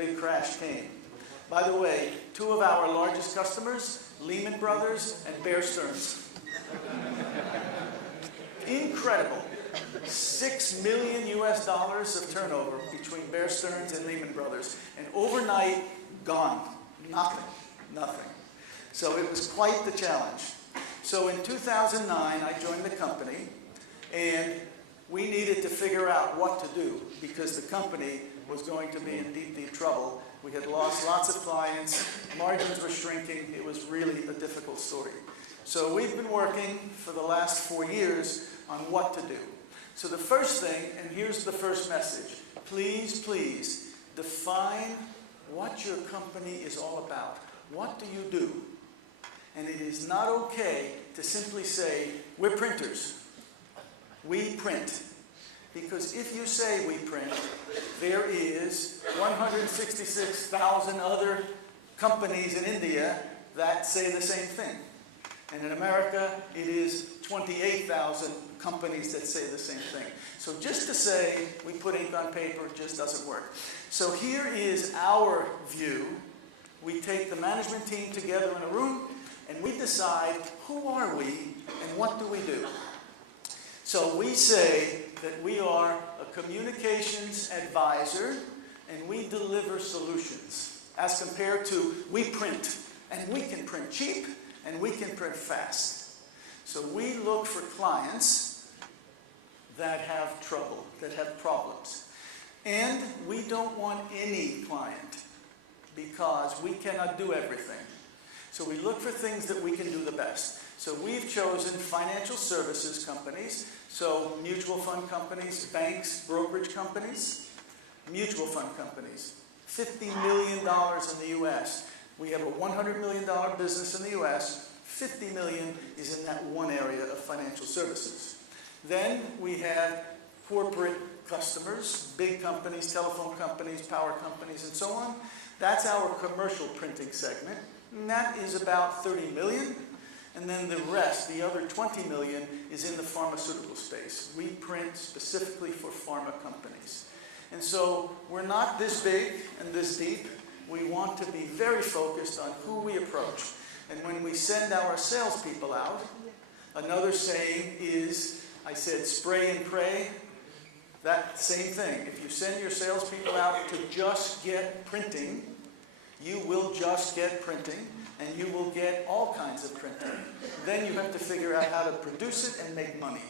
big crash came. By the way, two of our largest customers, Lehman Brothers and Bear Stearns. Incredible. $6 million of turnover between Bear Stearns and Lehman Brothers. And overnight, gone. Nothing. So it was quite the challenge. So in 2009, I joined the company, and we needed to figure out what to do because the company was going to be in deep, deep trouble. We had lost lots of clients, margins were shrinking, it was really a difficult story. So we've been working for the last 4 years on what to do. So the first thing, and here's the first message, please define what your company is all about. What do you do? And it is not okay to simply say, we're printers. We print. Because if you say we print, there is 166,000 other companies in India that say the same thing. And in America, it is 28,000 companies that say the same thing. So just to say we put ink on paper just doesn't work. So here is our view. We take the management team together in a room, and we decide who are we and what do we do. So we say that we are a communications advisor and we deliver solutions as compared to we print, and we can print cheap and we can print fast. So we look for clients that have trouble, that have problems. And we don't want any client because we cannot do everything. So we look for things that we can do the best. So we've chosen financial services companies, so mutual fund companies, banks, brokerage companies, mutual fund companies. $50 million in the US. We have a $100 million business in the US. $50 million is in that one area of financial services. Then we have corporate customers, big companies, telephone companies, power companies, and so on. That's our commercial printing segment. And that is about 30 million. And then the rest, the other 20 million, is in the pharmaceutical space. We print specifically for pharma companies. And so we're not this big and this deep. We want to be very focused on who we approach. And when we send our salespeople out, another saying is, I said spray and pray. That same thing. If you send your salespeople out to just get printing, you will just get printing, and you will get all kinds of printing. Then you have to figure out how to produce it and make money.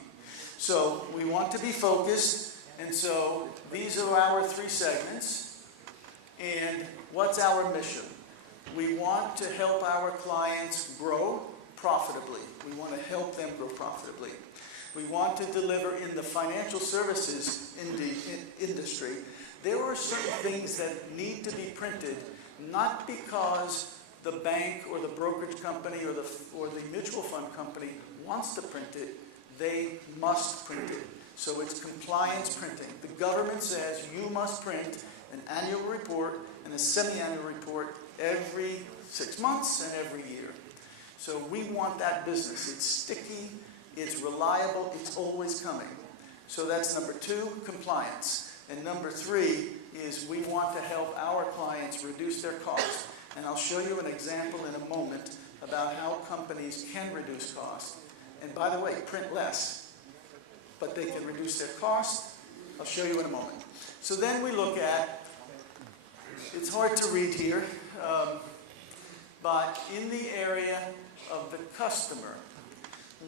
So we want to be focused, and so these are our 3 segments. And what's our mission? We want to help our clients grow profitably. We want to help them grow profitably. We want to deliver in the financial services industry. There are certain things that need to be printed, not because the bank or the brokerage company or the mutual fund company wants to print it. They must print it. So it's compliance printing. The government says you must print an annual report and a semi-annual report every 6 months and every year. So we want that business. It's sticky, it's reliable, it's always coming. So that's number 2, compliance. And number 3 is we want to help our clients reduce their costs. And I'll show you an example in a moment about how companies can reduce costs. And by the way, print less, but they can reduce their cost. I'll show you in a moment. So then we look at, it's hard to read here, but in the area of the customer,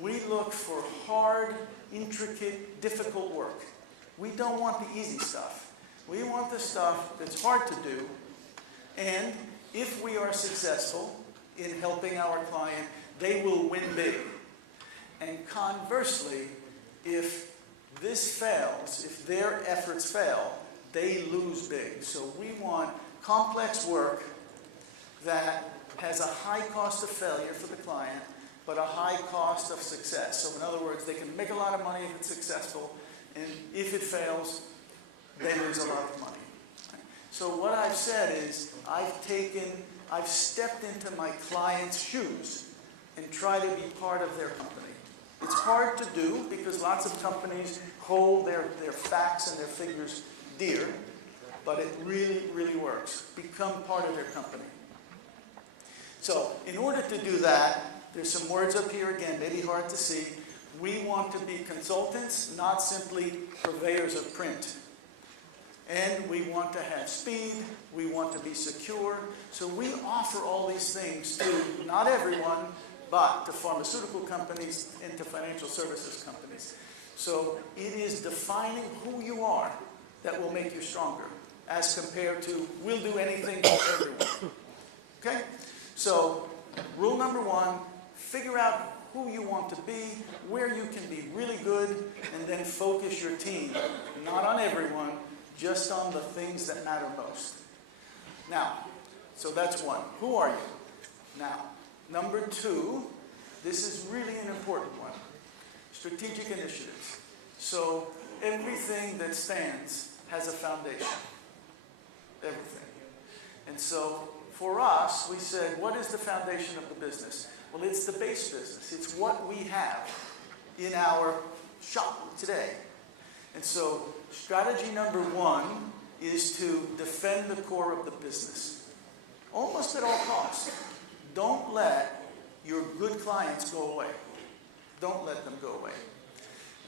we look for hard, intricate, difficult work. We don't want the easy stuff. We want the stuff that's hard to do, and if we are successful in helping our client, they will win big. And conversely, if this fails, if their efforts fail, they lose big. So we want complex work that has a high cost of failure for the client, but a high cost of success. So in other words, they can make a lot of money if it's successful, and if it fails, they lose a lot of money. So what I've said is I've stepped into my client's shoes and tried to be part of their company. It's hard to do because lots of companies hold their facts and their figures dear, but it really, really works. become part of their company. So in order to do that, there's some words up here again, maybe hard to see. We want to be consultants, not simply purveyors of print. And we want to have speed, we want to be secure. So we offer all these things to not everyone, but to pharmaceutical companies and to financial services companies. So it is defining who you are that will make you stronger, as compared to we'll do anything for everyone. Okay? So rule number one, figure out who you want to be, where you can be really good, and then focus your team, not on everyone, just on the things that matter most. Now, so that's one. Who are you? Now, number two, this is really an important one. Strategic initiatives. So everything that stands has a foundation. Everything. And so for us, we said, what is the foundation of the business? Well, it's the base business. It's what we have in our shop today. And so strategy number one is to defend the core of the business. Almost at all costs. Don't let your good clients go away. Don't let them go away.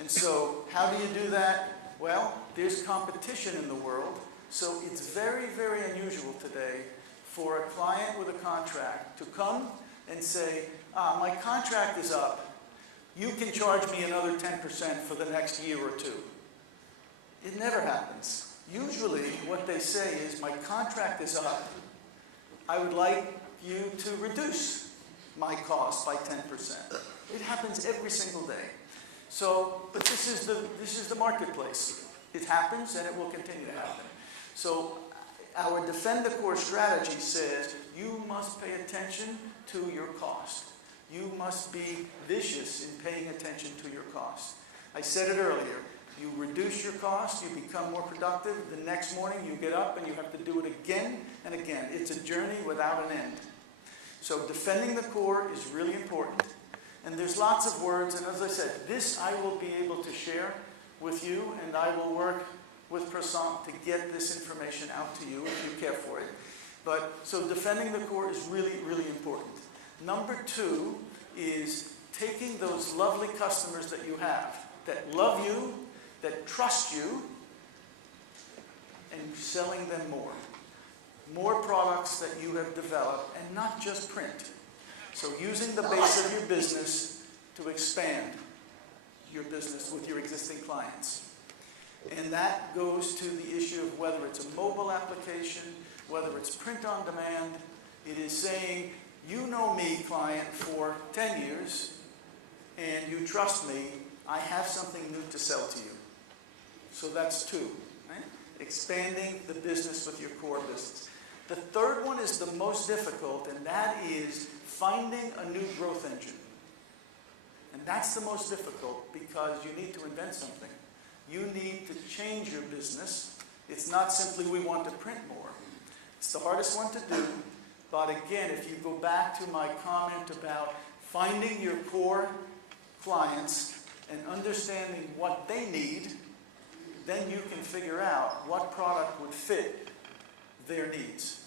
And so how do you do that? Well, there's competition in the world. So it's very, very unusual today for a client with a contract to come and say, my contract is up. You can charge me another 10% for the next year or two. It never happens. Usually what they say is, my contract is up. I would like you to reduce my cost by 10%. It happens every single day. So, but this is the marketplace. It happens and it will continue to happen. So our Defend the Core strategy says you must pay attention to your cost. You must be vicious in paying attention to your cost. I said it earlier. You reduce your cost, you become more productive. The next morning you get up and you have to do it again and again. It's a journey without an end. So defending the core is really important. And there's lots of words, and as I said, this I will be able to share with you, and I will work with Prasant to get this information out to you if you care for it. But so defending the core is really, really important. Number two is taking those lovely customers that you have, that love you, that trust you, and selling them more. More products that you have developed, and not just print. So using the base of your business to expand your business with your existing clients. And that goes to the issue of whether it's a mobile application, whether it's print on demand. It is saying, you know me, client, for 10 years, and you trust me, I have something new to sell to you. So that's two, right? Expanding the business with your core business. The third one is the most difficult, and that is finding a new growth engine. And that's the most difficult because you need to invent something. You need to change your business. It's not simply we want to print more. It's the hardest one to do. But again, if you go back to my comment about finding your core clients and understanding what they need, then you can figure out what product would fit their needs.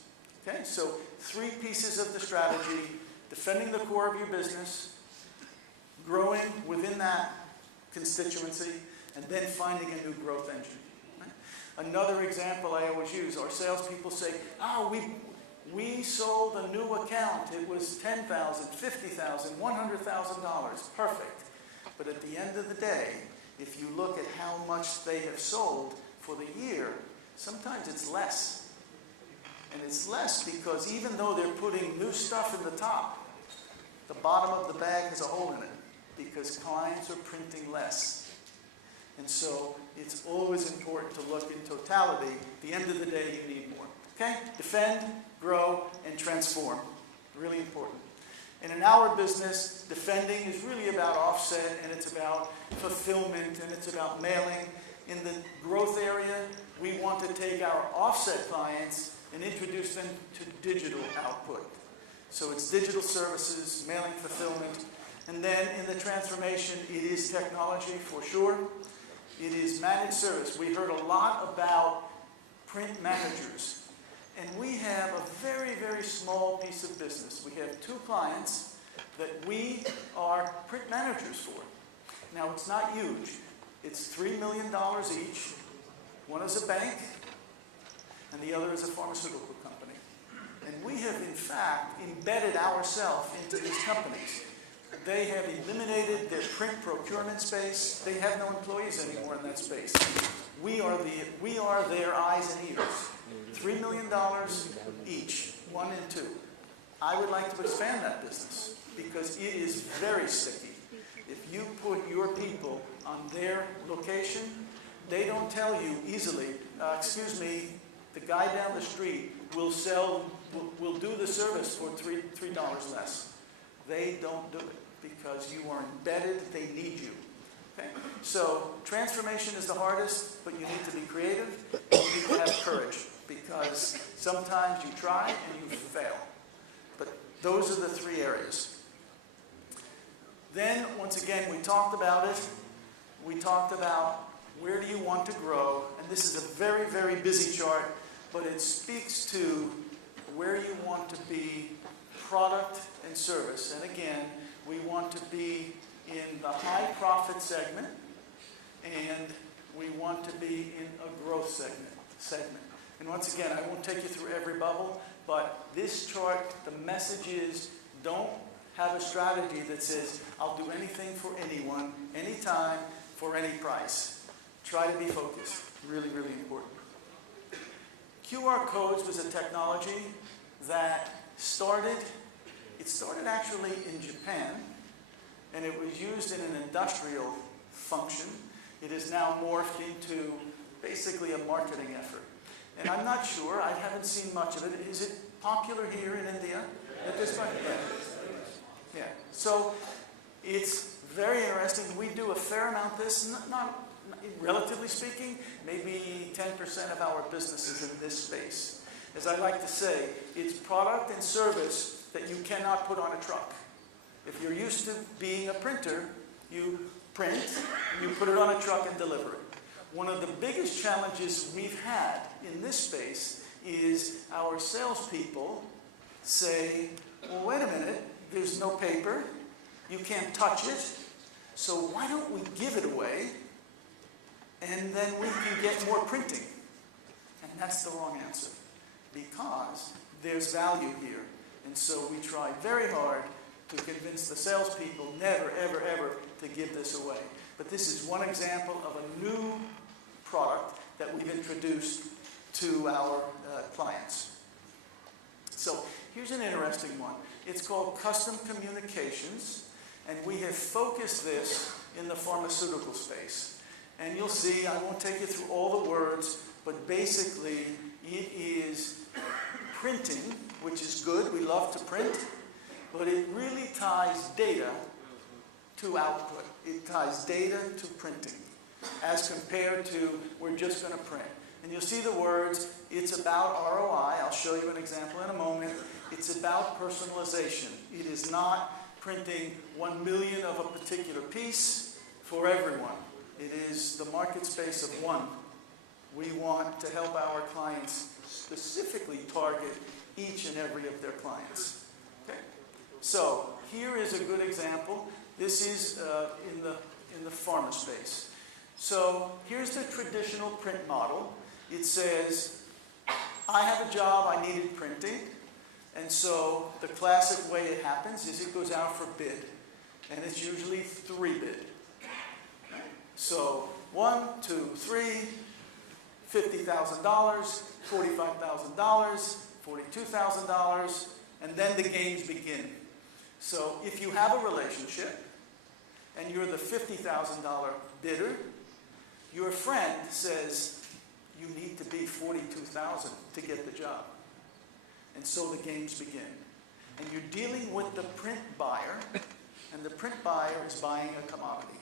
Okay, so 3 pieces of the strategy: defending the core of your business, growing within that constituency, and then finding a new growth engine. Right? Another example I always use, our salespeople say, we sold a new account. It was $10,000, $50,000, $100,000. Perfect. But at the end of the day, if you look at how much they have sold for the year, sometimes it's less. And it's less because even though they're putting new stuff in the top, the bottom of the bag has a hole in it because clients are printing less. And so it's always important to look in totality. At the end of the day, you need more. Okay? Defend, grow, and transform. Really important. And in our business, defending is really about offset, and it's about fulfillment, and it's about mailing. In the growth area, we want to take our offset clients and introduce them to digital output. So it's digital services, mailing, fulfillment. And then in the transformation, it is technology for sure. It is managed service. We heard a lot about print managers. And we have a small piece of business. We have 2 clients that we are print managers for. Now, it's not huge. It's $3 million each. One is a bank, and the other is a pharmaceutical company. And we have, in fact, embedded ourselves into these companies. They have eliminated their print procurement space. They have no employees anymore in that space. We are their eyes and ears. $3 million each, 1 and 2. I would like to expand that business because it is very sticky. If you put your people on their location, they don't tell you easily, excuse me, the guy down the street will do the service for $3 less. They don't do it because you are embedded, they need you. Okay? So transformation is the hardest, but you need to be creative, and you need to have courage, because sometimes you try and you fail. But those are the 3 areas. Then, once again, we talked about it. We talked about where do you want to grow, and this is a very, very busy chart, but it speaks to where you want to be, product and service. And again, we want to be in the high profit segment, and we want to be in a growth segment. And once again, I won't take you through every bubble, but this chart, the message is, don't have a strategy that says, I'll do anything for anyone, anytime, for any price. Try to be focused. Really, really important. QR codes was a technology that started actually in Japan, and it was used in an industrial function. It is now morphed into basically a marketing effort. And I'm not sure, I haven't seen much of it. Is it popular here in India at this point? Yeah. So it's very interesting. We do a fair amount of this, not relatively speaking, maybe 10% of our business is in this space. As I like to say, it's product and service that you cannot put on a truck. If you're used to being a printer, you print, you put it on a truck and deliver it. One of the biggest challenges we've had in this space is our salespeople say, well, wait a minute, there's no paper, you can't touch it, so why don't we give it away, and then we can get more printing? And that's the wrong answer, because there's value here. And so we try very hard to convince the salespeople never, ever, ever to give this away. But this is one example of a new product that we've introduced to our clients. So here's an interesting one. It's called Custom Communications, and we have focused this in the pharmaceutical space. And you'll see, I won't take you through all the words, but basically it is printing, which is good. We love to print, but it really ties data to output. It ties data to printing, as compared to we're just going to print. And you'll see the words, it's about ROI. I'll show you an example in a moment. It's about personalization. It is not printing 1 million of a particular piece for everyone. It is the market space of one. We want to help our clients specifically target each and every of their clients. Okay? So here is a good example. This is in the pharma space. So here's the traditional print model. It says, I have a job, I needed printing. And so the classic way it happens is it goes out for bid. And it's usually 3 bid. So 1, 2, 3, $50,000, $45,000, $42,000, and then the games begin. So if you have a relationship and you're the $50,000 bidder, your friend says you need to be $42,000 to get the job. And so the games begin. And you're dealing with the print buyer, and the print buyer is buying a commodity.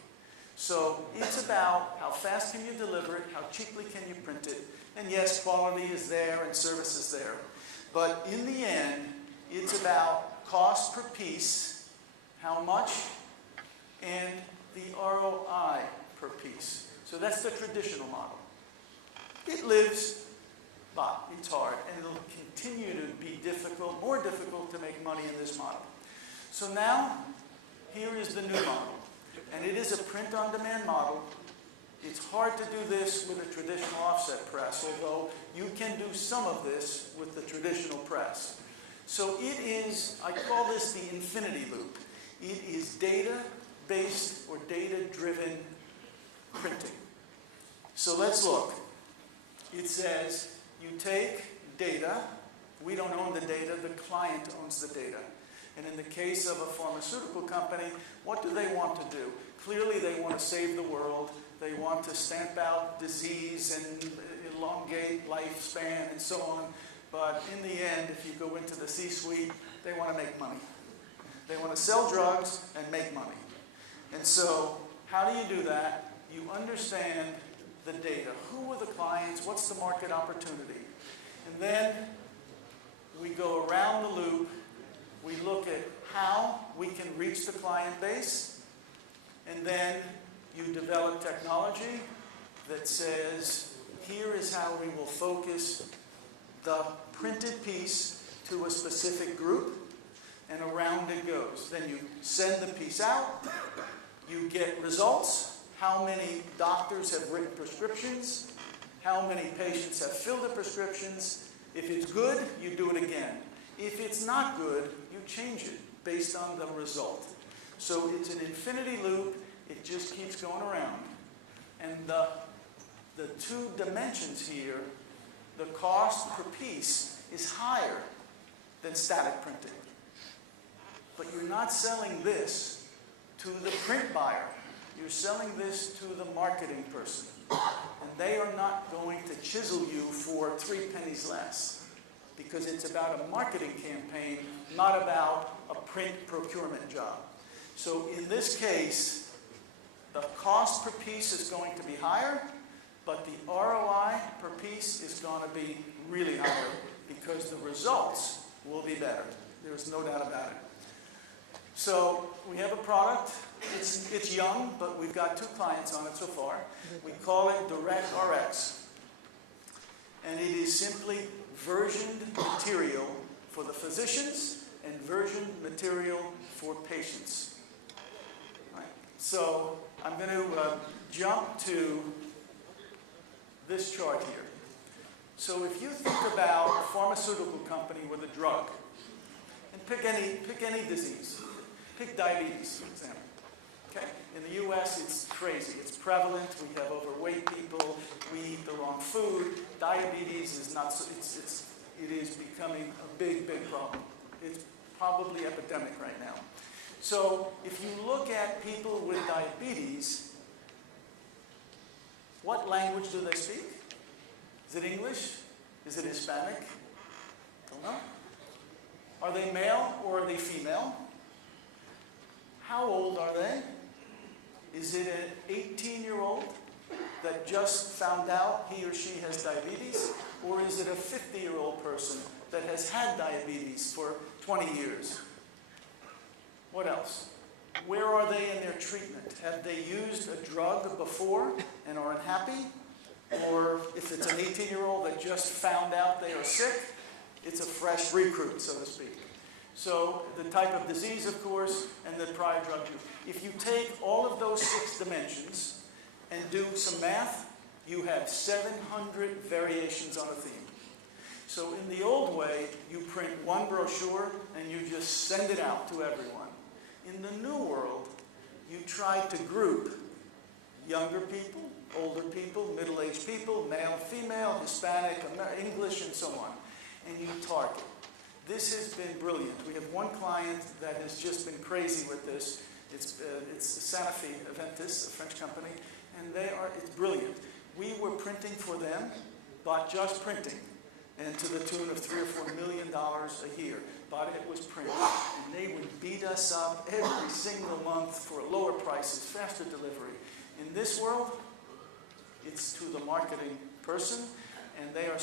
So it's about how fast can you deliver it, how cheaply can you print it, and yes, quality is there and service is there. But in the end, it's about cost per piece, how much, and the ROI per piece. So that's the traditional model. It lives, but it's hard, and it'll continue to be difficult, more this model. So now, here is the new model. And it is a print-on-demand model. It's hard to do this with a traditional offset press, although you can do some of this with the traditional press. So it is, I call this the infinity loop. It is data-based or data-driven printing. So let's look. It says you take data. We don't own the data. The client owns the data. And in the case of a pharmaceutical company, what do they want to do? Clearly, they want to save the world. They want to stamp out disease and elongate lifespan and so on. But in the end, if you go into the C-suite, they want to make money. They want to sell drugs and make money. And so how do you do that? You understand the data. Who are the clients? What's the market opportunity? And then we go around the loop. We look at how we can reach the client base. And then you develop technology that says, here is how we will focus the printed piece to a specific group, and around it goes. Then you send the piece out, you get results, how many doctors have written prescriptions, how many patients have filled the prescriptions. If it's good, you do it again. If it's not good, you change it based on the result. So it's an infinity loop. It just keeps going around. And the two dimensions here, the cost per piece is higher than static printing. But you're not selling this to the print buyer. You're selling this to the marketing person. And they are not going to chisel you for 3 pennies less, because it's about a marketing campaign, not about a print procurement job. So in this case, the cost per piece is going to be higher, but the ROI per piece is going to be really higher, because the results will be better. There's no doubt about it. So we have a product. It's young, but we've got 2 clients on it so far. We call it Direct RX. And it is simply versioned material for the physicians and versioned material for patients. Right. So I'm going to jump to this chart here. So if you think about a pharmaceutical company with a drug, and pick any disease. Pick diabetes, for example. Okay? In the US, it's crazy. It's prevalent. We have overweight people. We eat the wrong food. Diabetes is not so, it is becoming a big, big problem. It's probably epidemic right now. So if you look at people with diabetes, what language do they speak? Is it English? Is it Hispanic? Don't know. Are they male or are they female? How old are they? Is it an 18-year-old that just found out he or she has diabetes? Or is it a 50-year-old person that has had diabetes for 20 years? What else? Where are they in their treatment? Have they used a drug before and are unhappy? Or if it's an 18-year-old that just found out they are sick, it's a fresh recruit, so to speak. So the type of disease, of course, and the prior drug use. If you take all of those 6 dimensions and do some math, you have 700 variations on a theme. So in the old way, you print one brochure and you just send it out to everyone. In the new world, you try to group younger people, older people, middle-aged people, male, female, Hispanic, English, and so on. And you target. This has been brilliant. We have one client that has just been crazy with this. It's Sanofi Aventis, a French company, and it's brilliant. We were printing for them, but just printing, and to the tune of $3 or $4 million a year. But it was print, and they would beat us up every single month for lower prices, faster delivery. In this world, it's to the marketing person, and they are